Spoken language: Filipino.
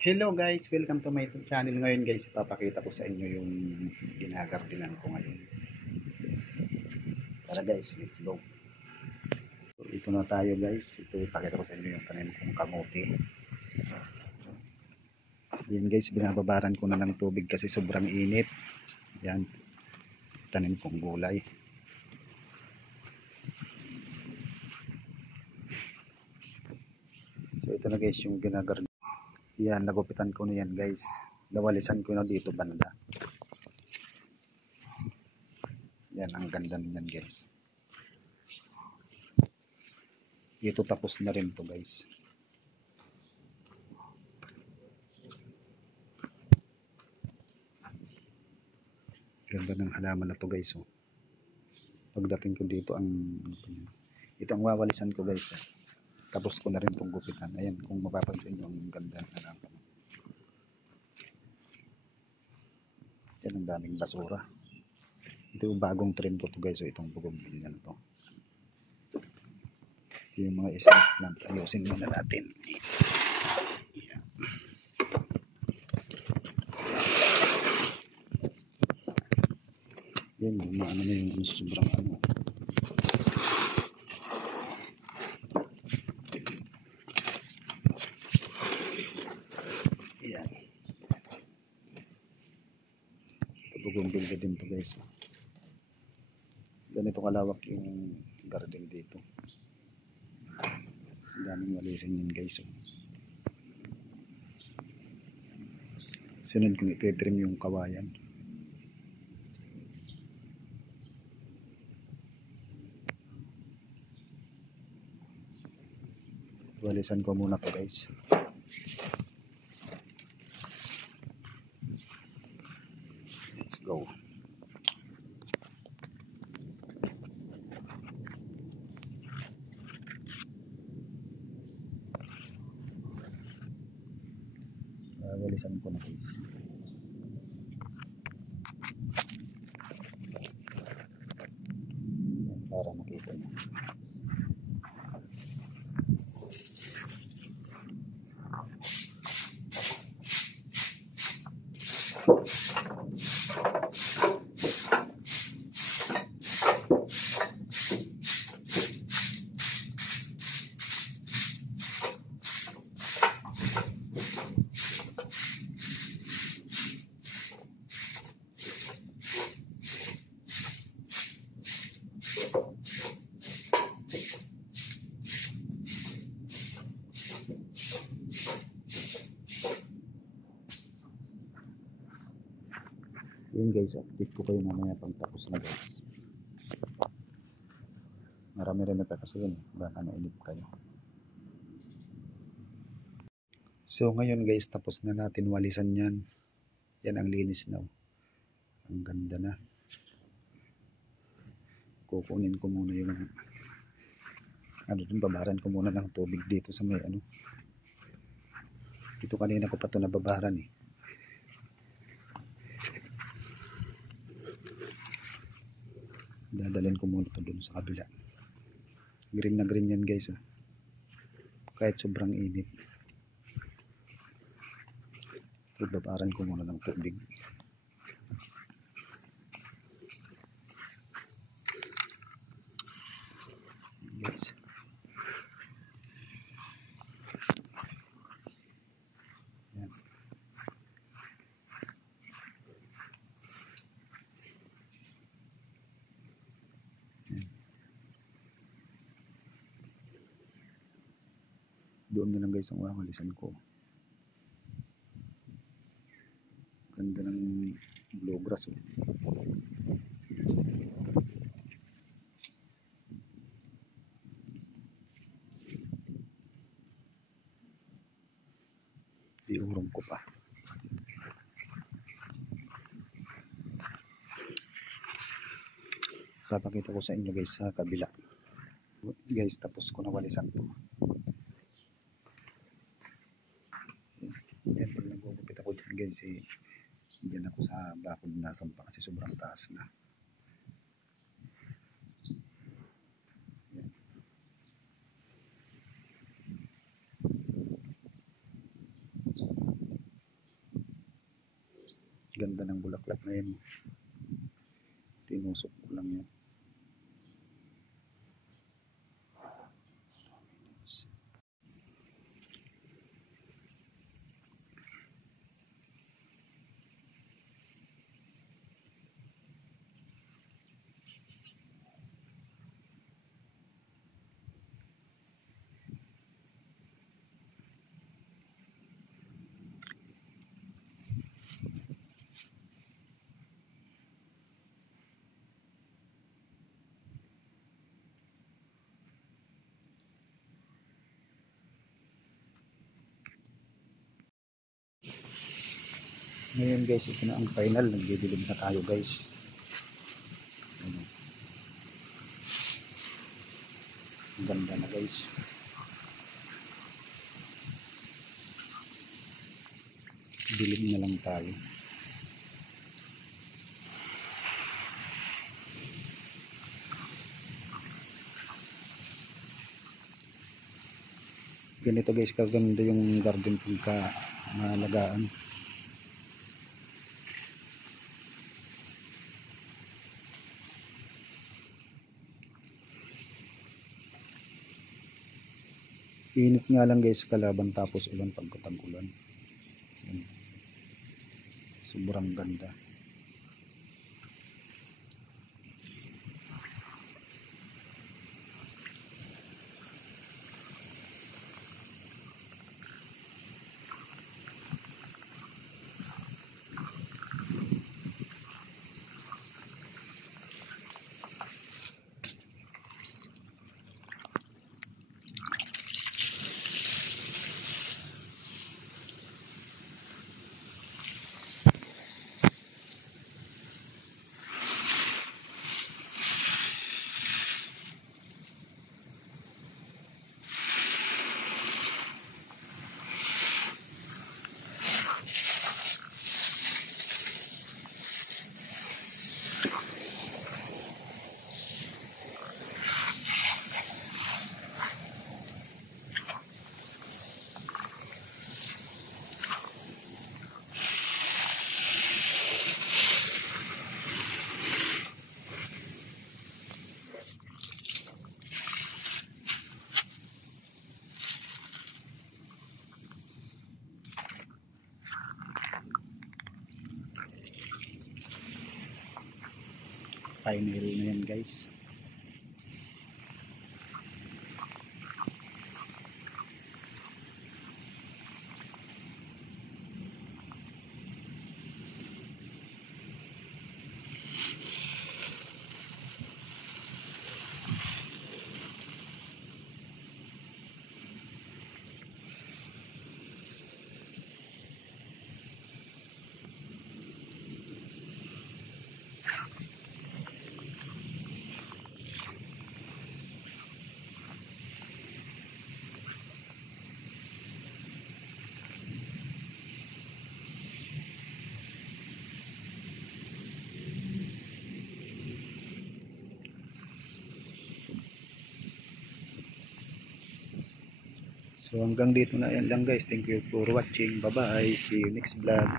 Hello guys, welcome to my channel. Ngayon guys, ipapakita ko sa inyo yung ginagardinan ko ngayon. Tara guys, let's go. So, ito na tayo guys. Ito ipakita ko sa inyo yung tanim kong kamote. Yan guys, binababaran ko na ng tubig kasi sobrang init. Yan, tanim kong gulay. So ito na guys yung ginagardinan. Yan, nagupitan ko na yan guys. Nawalisan ko na dito banda. Yan, ang ganda niyan guys. Ito tapos na rin to guys. Ganda ng halaman na to guys. Oh. Pagdating ko dito ito ang wawalisan ko guys. Oh. Tapos ko na rin itong gupitan. Ayan, kung mapapansin nyo, ang ganda ng halaman. Yan, ang daming basura. Ito yung bagong trend ko to guys. So, itong bougainvillea na to. Ito yung mga snake plant. Ayusin muna natin. Yan. Yan, ano na yung sobrang ano. Yan. Bougainvillea din to guys. Ganito kalawak yung garden dito. Ang daming walisin yun guys. Sunod kong iti-trim yung kawayan. Walisan ko muna to guys. Let's go. Walisan ko na guys. Para makita nyo. Yun guys, update ko kayo mamaya pag tapos na guys. Marami-rami pa kasi yun. Baka nainip kayo. So ngayon guys, tapos na natin walisan yan. Yan ang linis na. Ang ganda na. Kukunin ko muna yung babaran ko muna ng tubig dito sa may Dito kanina ko pa ito nababaran eh. Dadalhin ko muna ito dun sa kabila. Green na green yan guys. Oh. Kahit sobrang init. Babaran ko muna ng tubig. Yes. Yan. Doon na lang guys ang wawalisan ko. Ganda ng bluegrass. Oh. Iurong ko pa. Papakita ko sa inyo guys sa kabila. Guys, tapos ko na walisan to. Yan, pag nagugupit ako dyan guys, dyan ako sa bakod na sampa kasi sobrang taas na. Yan. Ganda ng bulaklak na yun. Tinusok ko lang yun. Ngayon guys, ito na ang final. Nagdidilim na tayo guys. Ano. Ang ganda na guys. Dilim na lang tayo. Ganito guys, kaganda yung garden pagka malagaan. Init nga lang guys kalaban tapos ulan pagkatag-ulan. Sobrang ganda. Final na yan guys. So hanggang dito na yan lang guys. Thank you for watching. Bye bye. See you next vlog.